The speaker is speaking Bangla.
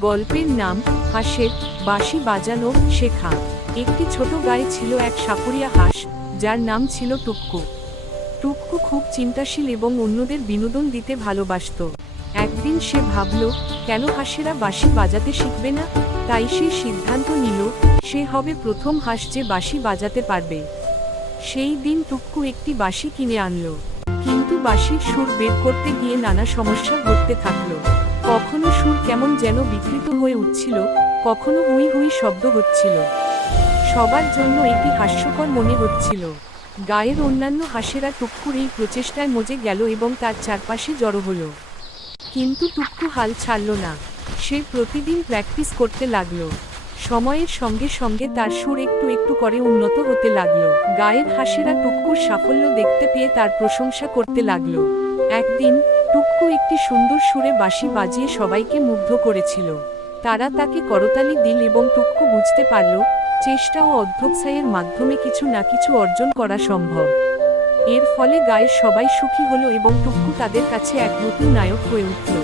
গল্পের নাম হাঁসের বাঁশি বাজানো শেখা। একটি ছোট গায়ে ছিল এক সাপুরিয়া হাঁস, যার নাম ছিল টুক্কু। টুক্কু খুব চিন্তাশীল এবং অন্যদের বিনোদন দিতে ভালোবাসত। একদিন সে ভাবল, কেন হাঁসেরা বাঁশি বাজাতে শিখবে না। তাই সে সিদ্ধান্ত নিল, সে হবে প্রথম হাঁস যে বাঁশি বাজাতে পারবে। সেই দিন টুক্কু একটি বাঁশি কিনে আনলো, কিন্তু বাঁশির সুর বের করতে গিয়ে নানা সমস্যা ঘটতে থাকলো। কখনো সুর কেমন যেন বিকৃত হয়ে উঠছিল, কখনো হুই হুই শব্দ হচ্ছিল। সবার জন্য এটি হাস্যকর মনে হচ্ছিল। গায়ের অন্যান্য হাঁসেরা টুক্কুর এই প্রচেষ্টায় মজে গেল এবং তার চারপাশে জড়ো হলো। কিন্তু টুক্কু হাল ছাড়ল না। সে প্রতিদিন প্র্যাকটিস করতে লাগলো। সময়ের সঙ্গে সঙ্গে তার সুর একটু একটু করে উন্নত হতে লাগলো। গায়ের হাঁসেরা টুক্কুর সাফল্য দেখতে পেয়ে তার প্রশংসা করতে লাগলো। একদিন টুক্কু একটি সুন্দর সুরে বাঁশি বাজিয়ে সবাইকে মুগ্ধ করেছিল। তারা তাকে করতালি দিল এবং টুক্কু বুঝতে পারল, চেষ্টা ও অধ্যবসায়ের মাধ্যমে কিছু না কিছু অর্জন করা সম্ভব। এর ফলে গায়ের সবাই সুখী হলো এবং টুক্কু তাদের কাছে এক নতুন নায়ক হয়ে উঠল।